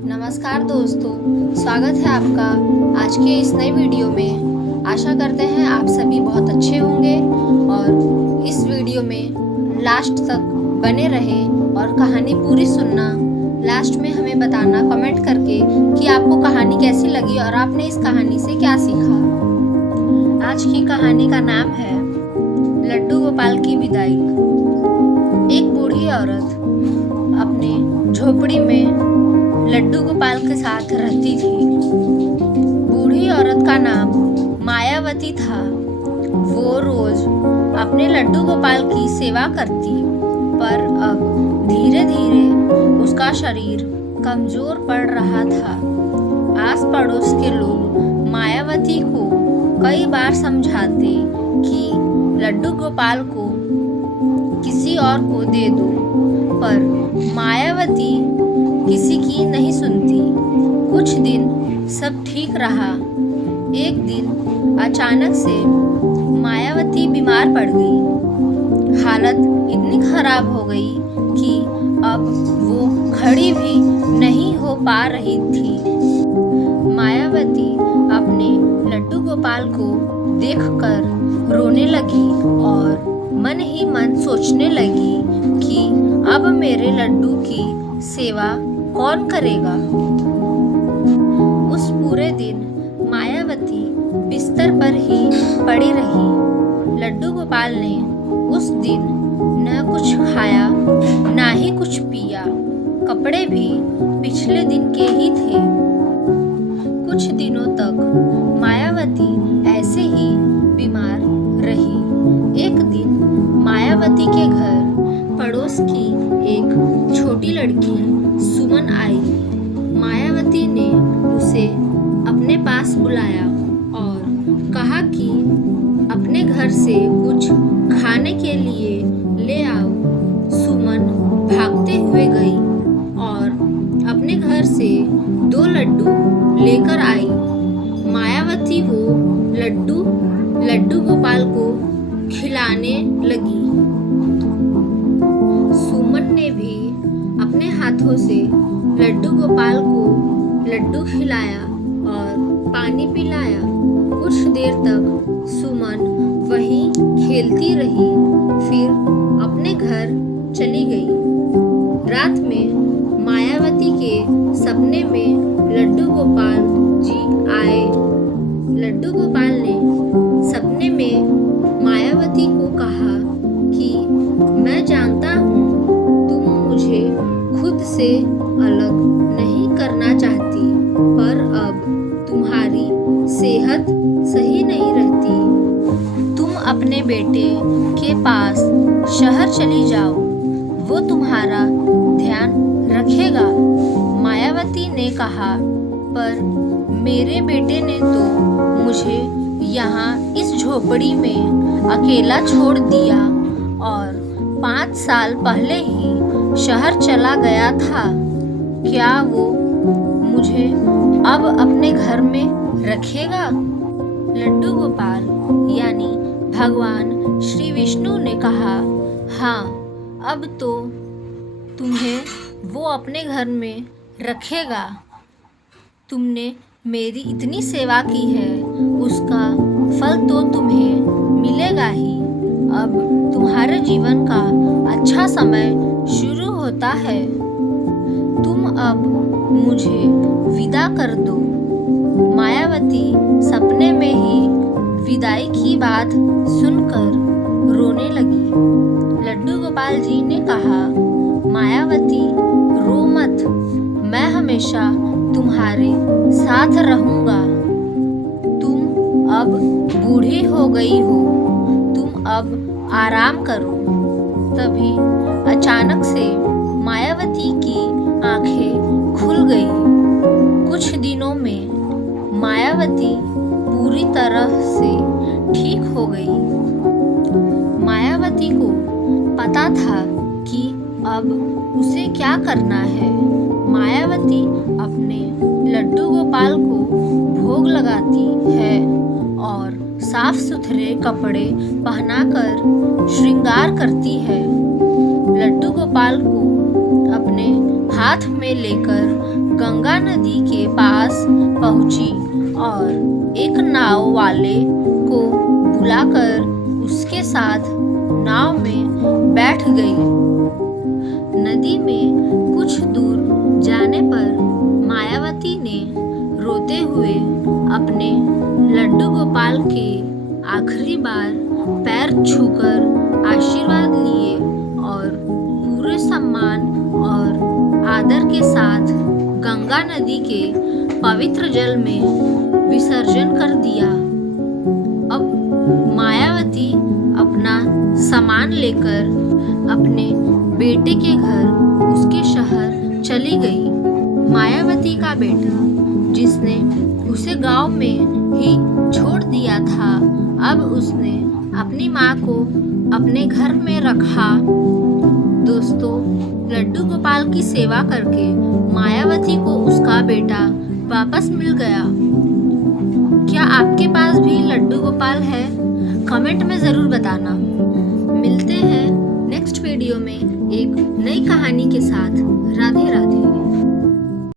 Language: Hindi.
नमस्कार दोस्तों, स्वागत है आपका आज के इस नए वीडियो में। आशा करते हैं आप सभी बहुत अच्छे होंगे और इस वीडियो में लास्ट तक बने रहें और कहानी पूरी सुनना। लास्ट में हमें बताना कमेंट करके कि आपको कहानी कैसी लगी और आपने इस कहानी से क्या सीखा। आज की कहानी का नाम है लड्डू गोपाल की विदाई। एक बूढ़ी औरत अपने झोपड़ी में लड्डू गोपाल के साथ रहती थी। बूढ़ी औरत का नाम मायावती था। वो रोज अपने लड्डू गोपाल की सेवा करती, पर अब धीरे धीरे उसका शरीर कमजोर पड़ रहा था। आस पड़ोस के लोग मायावती को कई बार समझाते कि लड्डू गोपाल को किसी और को दे दो, पर मायावती किसी की नहीं सुनती। कुछ दिन सब ठीक रहा। एक दिन अचानक से मायावती बीमार पड़ गई। हालत इतनी खराब हो गई कि अब वो खड़ी भी नहीं हो पा रही थी। मायावती अपने लड्डू गोपाल को देखकर रोने लगी और मन ही मन सोचने लगी कि अब मेरे लड्डू की सेवा कौन करेगा। उस पूरे दिन मायावती बिस्तर पर ही पड़ी रही। लड्डू गोपाल ने उस दिन न कुछ खाया न ही कुछ पिया। कपड़े भी पिछले दिन के ही थे। कुछ दिनों तक मायावती ऐसे ही बीमार रही। एक दिन मायावती के घर पड़ोस की एक छोटी लड़की सुमन आई। मायावती ने उसे अपने पास बुलाया और कहा कि अपने घर से कुछ खाने के लिए ले आओ। सुमन भागते हुए गई और अपने घर से 2 लड्डू लेकर आई। मायावती वो लड्डू गोपाल को खिलाने लगी। सुमन ने भी अपने हाथों से लड्डू गोपाल को लड्डू खिलाया और पानी पिलाया। कुछ देर तक सुमन वहीं खेलती रही, फिर अपने घर चली गई। रात में मायावती के सपने में लड्डू गोपाल जी आए। लड्डू गोपाल ने सपने में मायावती को कहा कि मैं जानता हूँ तुम मुझे खुद से अलग नहीं करना चाहती, पर अब तुम्हारी सेहत सही नहीं रहती। तुम अपने बेटे के पास शहर चली जाओ, वो तुम्हारा ध्यान रखेगा। मायावती ने कहा, पर मेरे बेटे ने तो मुझे यहाँ इस झोपड़ी में अकेला छोड़ दिया और 5 साल पहले ही शहर चला गया था। क्या वो मुझे अब अपने घर में रखेगा? लड्डू गोपाल यानी भगवान श्री विष्णु ने कहा, हाँ, अब तो तुम्हें वो अपने घर में रखेगा। तुमने मेरी इतनी सेवा की है, उसका फल तो तुम्हें मिलेगा ही। अब तुम्हारे जीवन का अच्छा समय शुरू होता है। तुम अब मुझे विदा कर दो। मायावती सपने में ही विदाई की बात सुनकर रोने लगी। लड्डू गोपाल जी ने कहा, मायावती रो मत, मैं हमेशा तुम्हारे साथ रहूंगा। तुम अब बूढ़ी हो गई हो, तुम अब आराम करो। तभी अचानक से मायावती की आंखें खुल गई। कुछ दिनों में मायावती पूरी तरह से ठीक हो गई। मायावती को पता था कि अब उसे क्या करना है। मायावती अपने लड्डू गोपाल को भोग लगाती है और साफ सुथरे कपड़े पहनाकर श्रृंगार करती है। लड्डू गोपाल को अपने हाथ में लेकर गंगा पास पहुंची और एक नाव वाले को बुलाकर उसके साथ नाव में बैठ गई। नदी में कुछ दूर जाने पर मायावती ने रोते हुए अपने लड्डू गोपाल के आखिरी बार पैर छूकर आशीर्वाद लिए और पूरे सम्मान और आदर के साथ गंगा नदी के पवित्र जल में विसर्जन कर दिया। अब मायावती अपना सामान लेकर अपने बेटे के घर, उसके शहर चली गई। मायावती का बेटा, जिसने उसे गांव में ही छोड़ दिया था, अब उसने अपनी माँ को अपने घर में रखा। दोस्तों, लड्डू गोपाल की सेवा करके मायावती को उसका बेटा वापस मिल गया। क्या आपके पास भी लड्डू गोपाल है? कमेंट में ज़रूर बताना। मिलते हैं नेक्स्ट वीडियो में एक नई कहानी के साथ। राधे राधे।